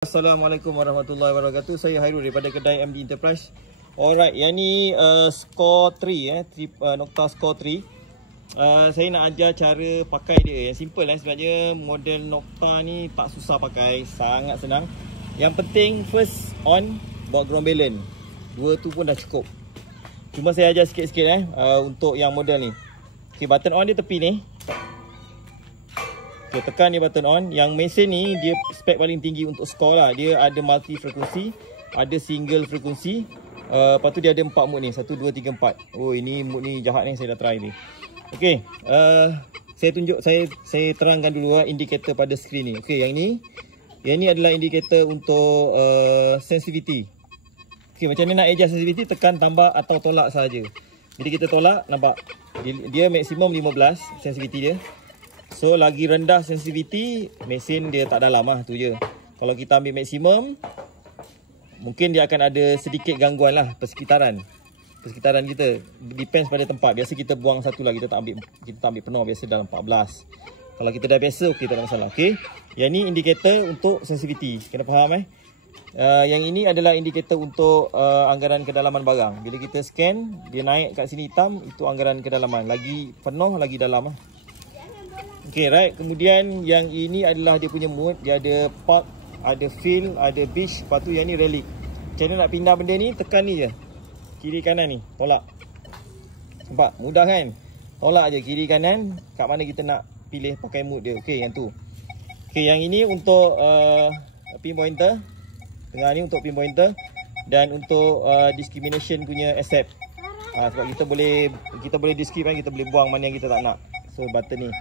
Assalamualaikum warahmatullahi wabarakatuh. Saya Hairul daripada kedai MD Enterprise. Alright, yang ni score 3 Nokta score 3. Saya nak ajar cara pakai dia. Yang simple sebenarnya model Nokta ni tak susah pakai, sangat senang. Yang penting first on bawa ground balance. Dua tu pun dah cukup. Cuma saya ajar sikit-sikit untuk yang model ni. Okey, button on dia tepi ni. Okay, tekan dia button on. Yang mesin ni dia spek paling tinggi untuk skor lah. Dia ada multi frekuensi, ada single frekuensi. Lepas tu dia ada 4 mode ni, 1, 2, 3, 4. Oh, ini mode ni jahat ni, saya dah try ni. Okey, saya terangkan dulu indikator pada skrin ni. Okey, yang ni adalah indikator untuk sensitivity. Okey, macam ni nak adjust sensitivity, tekan tambah atau tolak saja. Jadi kita tolak, nampak dia maksimum 15 sensitivity dia. So lagi rendah sensitivity, mesin dia tak dalam tu je. Kalau kita ambil maksimum, mungkin dia akan ada sedikit gangguan lah persekitaran kita. Depends pada tempat. Biasa kita buang satu lah, kita tak ambil penuh, biasa dalam 14. Kalau kita dah biasa, okey, tak ada masalah. Okey, yang ni indikator untuk sensitivity, kena faham yang ini adalah indikator untuk anggaran kedalaman barang. Bila kita scan, dia naik kat sini hitam, itu anggaran kedalaman. Lagi penuh, lagi dalam Okay, right. Kemudian yang ini adalah dia punya mode. Dia ada park, ada fill, ada beach. Lepas tu yang ni relic. Macam mana nak pindah benda ni? Tekan ni je, kiri kanan ni, tolak. Nampak? Mudah kan? Tolak je kiri kanan. Kat mana kita nak pilih pakai mode dia. Okay, yang tu. Okay, yang ini untuk pin pointer. Tengah ni untuk pin pointer. Dan untuk discrimination punya accept. Sebab kita boleh discriminate, kita boleh buang mana yang kita tak nak. So button ni.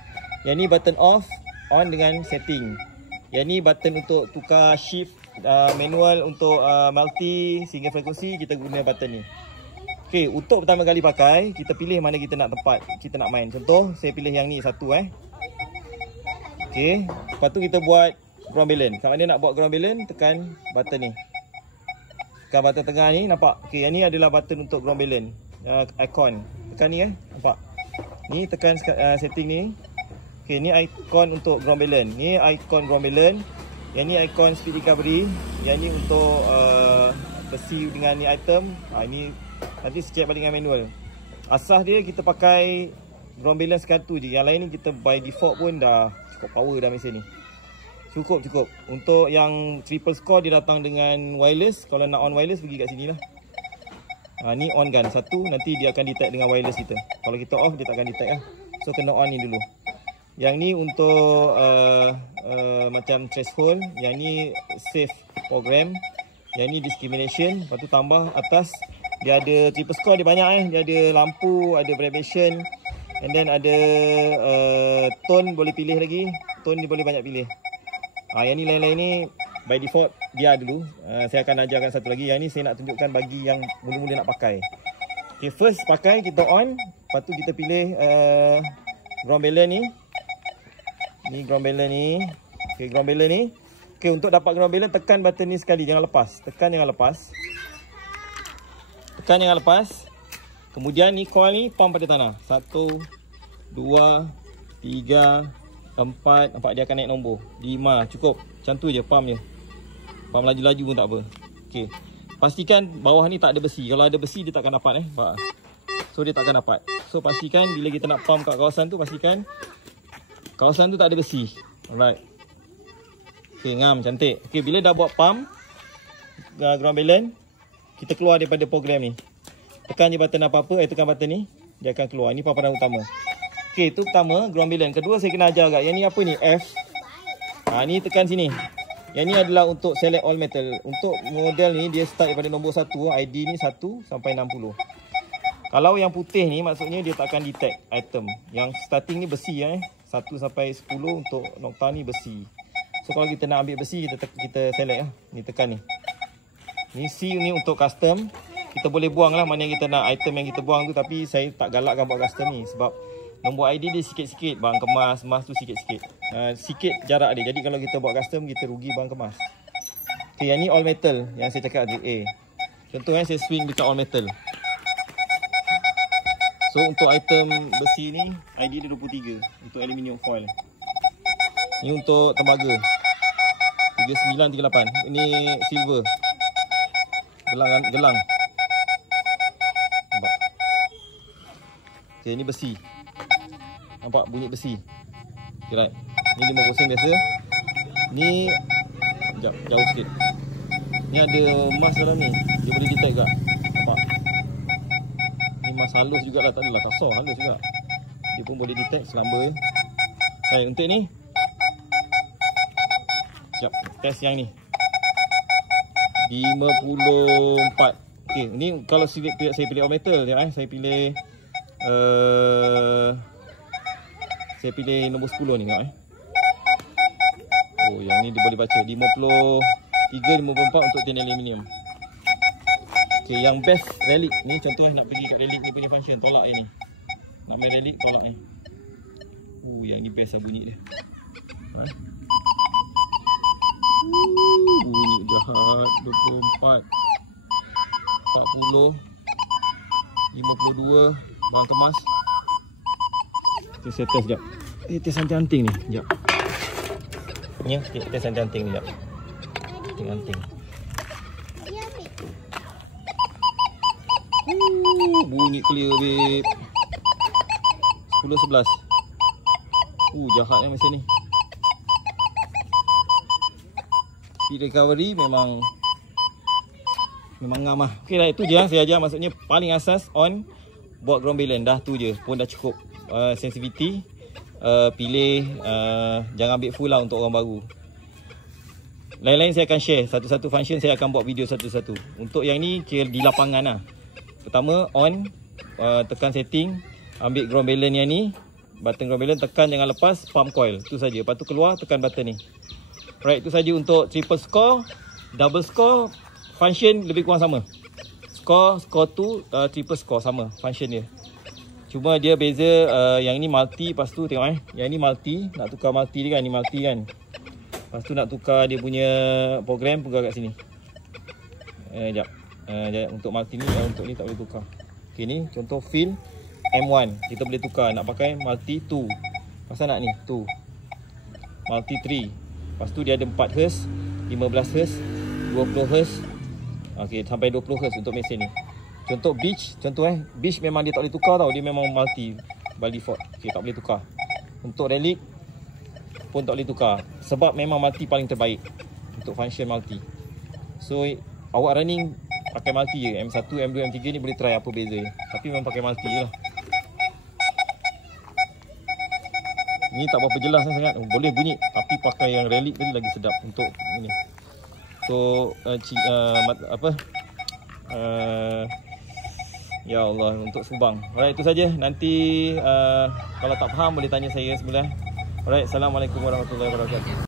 Yang ni button off, on dengan setting. Yang ni button untuk tukar shift, manual untuk multi, single frekuensi, kita guna button ni. Okay, untuk pertama kali pakai, kita pilih mana kita nak tempat, kita nak main. Contoh, saya pilih yang ni satu Okay, lepas tu kita buat ground balance. Kat mana nak buat ground balance, tekan button ni. Tekan button tengah ni, nampak? Okay, yang ni adalah button untuk ground balance, icon. Tekan ni nampak? Ni tekan setting ni. Okay, ni ikon untuk ground balance. Ni ikon ground balance. Yang ni ikon speed recovery. Yang ni untuk besi dengan ni item. Ini nanti check balik dengan manual. Asas dia kita pakai ground balance satu je. Yang lain ni kita by default pun dah cukup power dah mesin ni. Cukup. Untuk yang triple score dia datang dengan wireless. Kalau nak on wireless pergi kat sini lah. Ni on kan satu, nanti dia akan detect dengan wireless kita. Kalau kita off dia tak akan detect lah. So kena on ni dulu. Yang ni untuk macam threshold. Yang ni save program. Yang ni discrimination. Lepas tu tambah atas, dia ada triple score, dia banyak Dia ada lampu, ada vibration, and then ada tone boleh pilih lagi. Tone dia boleh banyak pilih. Yang ni lain-lain ni by default dia dulu. Saya akan ajarkan satu lagi. Yang ni saya nak tunjukkan bagi yang mula-mula nak pakai. Okay, first pakai, kita on. Lepas tu kita pilih ground balance ni. Ni ground balance ni. Okay, ground balance ni. Okay, untuk dapat ground balance, tekan button ni sekali, jangan lepas. Tekan jangan lepas. Kemudian ni coil ni pump pada tanah. 1, 2, 3, 4. Nampak dia akan naik nombor 5. Cukup. Macam tu je, pump je. Pump laju-laju pun tak apa. Okay, pastikan bawah ni tak ada besi. Kalau ada besi dia tak akan dapat So dia tak akan dapat. So pastikan bila kita nak pump kat kawasan tu, pastikan kawasan tu tak ada besi. Alright. Okay, ngam, cantik. Okay, bila dah buat pump ground balance, kita keluar daripada program ni. Tekan je button apa-apa, tekan button ni, dia akan keluar. Ini paparan utama. Okay, itu pertama, ground balance. Kedua saya kena ajar agak. Yang ni apa ni? F. Ni tekan sini. Yang ni adalah untuk select all metal. Untuk model ni, dia start daripada nombor 1. ID ni 1 sampai 60. Kalau yang putih ni, maksudnya dia tak akan detect item. Yang starting ni besi 1 sampai 10 untuk Nokta ni besi. So kalau kita nak ambil besi, kita select Ni tekan ni. Ni C ni untuk custom. Kita boleh buang lah mana yang kita nak, item yang kita buang tu. Tapi saya tak galakkan buat custom ni. Sebab nombor ID dia sikit-sikit. Barang kemas, emas tu sikit-sikit. Sikit jarak dia. Jadi kalau kita buat custom, kita rugi barang kemas. Okay, yang ni all metal. Yang saya cakap tu A. Contoh saya swing dekat all metal. So untuk item besi ni, ID dia 23 untuk aluminium foil. Ni untuk tembaga. 3938. Ini silver. Gelang. Nampak. Okay, ini besi. Nampak bunyi besi. Okay, right. Ni 50 sen biasa. Ni sekejap, jauh sikit. Ni ada emas dalam ni. Dia boleh detect juga. Nampak. Ni emas halus jugalah, tak adalah kasar, halus juga. Dia pun boleh detect selamba. Baik, untuk ni. Sekejap, test yang ni. 54. Okey, ni kalau saya pilih all metal, saya pilih nombor 10 ni tengok. Oh, yang ni dia boleh baca 53, 54 untuk tin aluminium. Okey, yang best relic ni contoh nak pergi kat relic ni punya function, tolak ni. Nak main relic tolak ni. Yang ni best lah bunyi dia. Bunyi jahat. 24, 40, 52, bahan kemas. Kita saya test sekejap. Test anting-anting ni. Sekejap. Ni test anting-anting ni sekejap. Anting-anting. Bunyi clear babe. 10, 11. Jahat yang mesin ni. Speed recovery memang ngam lah. Ok dah, itu je saya ajar. Maksudnya paling asas on buat ground balance. Dah tu je pun dah cukup. Sensitivity pilih, jangan ambil full lah untuk orang baru. Lain-lain saya akan share. Satu-satu function saya akan buat video satu-satu. Untuk yang ni kira di lapangan lah. Pertama on, tekan setting, ambil ground balance yang ni. Button ground balance, tekan jangan lepas, pump coil. Tu saja. Lepas tu keluar, tekan button ni. Right, itu saja untuk triple score. Double score function lebih kurang sama. Score tu triple score sama function dia. Cuma dia beza, yang ni multi. Lepas tu tengok yang ni multi. Nak tukar multi dia kan, ni multi kan. Lepas tu nak tukar dia punya program, tukar kat sini. Sekejap. Untuk multi ni, untuk ni tak boleh tukar. Okay, ni contoh fill M1. Kita boleh tukar, nak pakai multi 2. Pasal nak ni 2 multi 3. Lepas tu dia ada 4 Hz, 15 Hz, 20 Hz. Okay, sampai 20 Hz untuk mesin ni. Contoh beach, beach memang dia tak boleh tukar tau. Dia memang multi by default. Okay, tak boleh tukar. Untuk relic pun tak boleh tukar. Sebab memang multi paling terbaik untuk function multi. So awak running pakai multi je. M1, M2, M3 ni boleh try apa beza. Tapi memang pakai multi je lah. Ni tak berapa jelas sangat. Boleh bunyi. Tapi pakai yang relic tadi lagi sedap. Untuk ini, untuk ya Allah, untuk Subang. Alright, itu saja. Nanti kalau tak faham boleh tanya saya sebelah. Alright, Assalamualaikum warahmatullahi wabarakatuh.